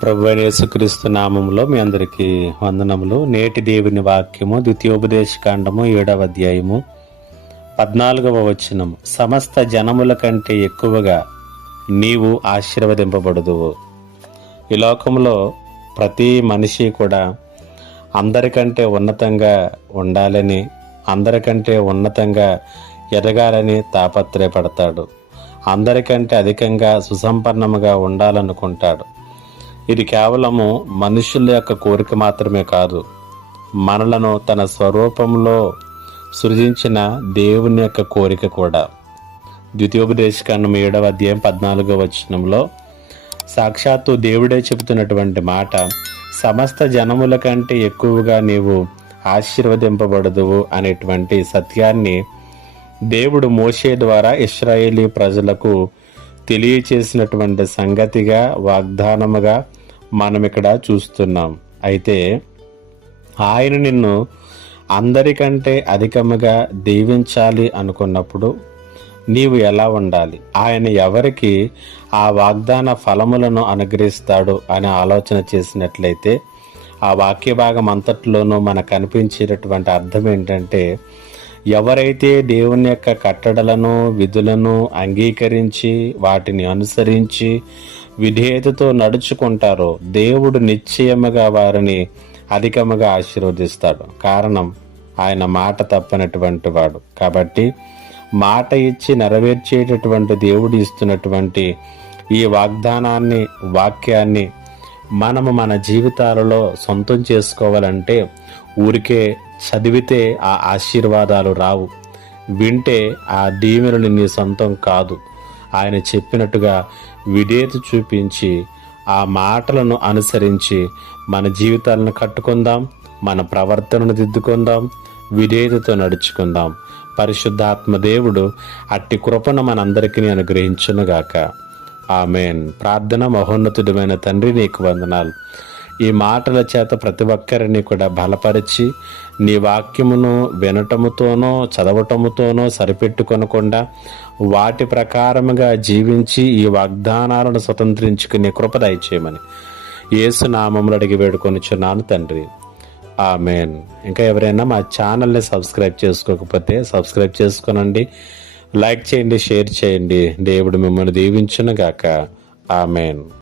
ప్రభువైన యేసుక్రీస్తు నామములో మీ అందరికీ వందనములు. నేటి దేవుని వాక్యము ద్వితీయోపదేశకాండము 7వ అధ్యాయము 14వ వచనము. సమస్త జనముల కంటే ఎక్కువగా నీవు ఆశీర్వదింపబడుదువు. ఈ లోకంలో ప్రతి మనిషి కూడా అందరికంటే ఉన్నతంగా ఉండాలని, అందరికంటే ఉన్నతంగా ఎదగాలని తాపత్రయపడతాడు. అందరికంటే అధికంగా సుసంపన్నముగా ఉండాలనుకుంటాడు. ఇది కేవలము మనుషుల యొక్క కోరిక మాత్రమే కాదు, మనలను తన స్వరూపంలో సృజించిన దేవుని యొక్క కోరిక కూడా. ద్వితీయోపదేశకాండం 7వ అధ్యాయం 14వ వచనంలో సాక్షాత్తు దేవుడే చెబుతున్నటువంటి మాట, సమస్త జనముల కంటే ఎక్కువగా నీవు ఆశీర్వదింపబడదువు అనేటువంటి సత్యాన్ని దేవుడు మోషే ద్వారా ఇశ్రాయేలీ ప్రజలకు తెలియచేసినటువంటి సంగతిగా, వాగ్దానముగా మనం ఇక్కడ చూస్తున్నాం. అయితే ఆయన నిన్ను అందరికంటే అధికముగా దీవించాలి అనుకున్నప్పుడు నీవు ఎలా ఉండాలి, ఆయన ఎవరికి ఆ వాగ్దాన ఫలములను అనుగ్రహిస్తాడు అని ఆలోచన చేసినట్లయితే ఆ వాక్య భాగం అంతట్లోనూ మనకు కనిపించేటటువంటి అర్థం ఏంటంటే, ఎవరైతే దేవుని యొక్క కట్టడలను, విధులను అంగీకరించి వాటిని అనుసరించి విధేయతతో నడుచుకుంటారో దేవుడు నిశ్చయముగా వారిని అధికముగా ఆశీర్వదిస్తాడు. కారణం, ఆయన మాట తప్పనటువంటి వాడు. కాబట్టి మాట ఇచ్చి నెరవేర్చేటటువంటి దేవుడు ఇస్తున్నటువంటి ఈ వాగ్దానాన్ని, వాక్యాన్ని మనము మన జీవితాలలో సొంతం చేసుకోవాలంటే ఊరికే చదివితే ఆ ఆశీర్వాదాలు రావు, వింటే ఆ దీవెనలు నీ సొంతం కాదు. ఆయన చెప్పినట్టుగా విధేయత చూపించి ఆ మాటలను అనుసరించి మన జీవితాలను కట్టుకుందాం, మన ప్రవర్తనను దిద్దుకుందాం, విధేయతతో నడుచుకుందాం. పరిశుద్ధాత్మ దేవుడు అట్టి కృపను మనందరికీ అనుగ్రహించునుగాక. ఆమేన్. ప్రార్థన. మహోన్నతుడమైన తండ్రి, నీకు వందనాలు. ఈ మాటల చేత ప్రతి ఒక్కరిని కూడా బలపరిచి నీ వాక్యమును వినటముతోనో చదవటముతోనో సరిపెట్టుకొనకుండా వాటి ప్రకారముగా జీవించి ఈ వాగ్దానాలను స్వతంత్రించుకునే కృప దయచేయమని యేసు నామములో అడిగి వేడుకొనిచున్నాను తండ్రి. ఆమేన్. ఇంకా ఎవరైనా మా ఛానల్ని సబ్స్క్రైబ్ చేసుకోకపోతే సబ్స్క్రైబ్ చేసుకోనండి, లైక్ చేయండి, షేర్ చేయండి. దేవుడు మిమ్మల్ని దీవించును గాక. ఆమేన్.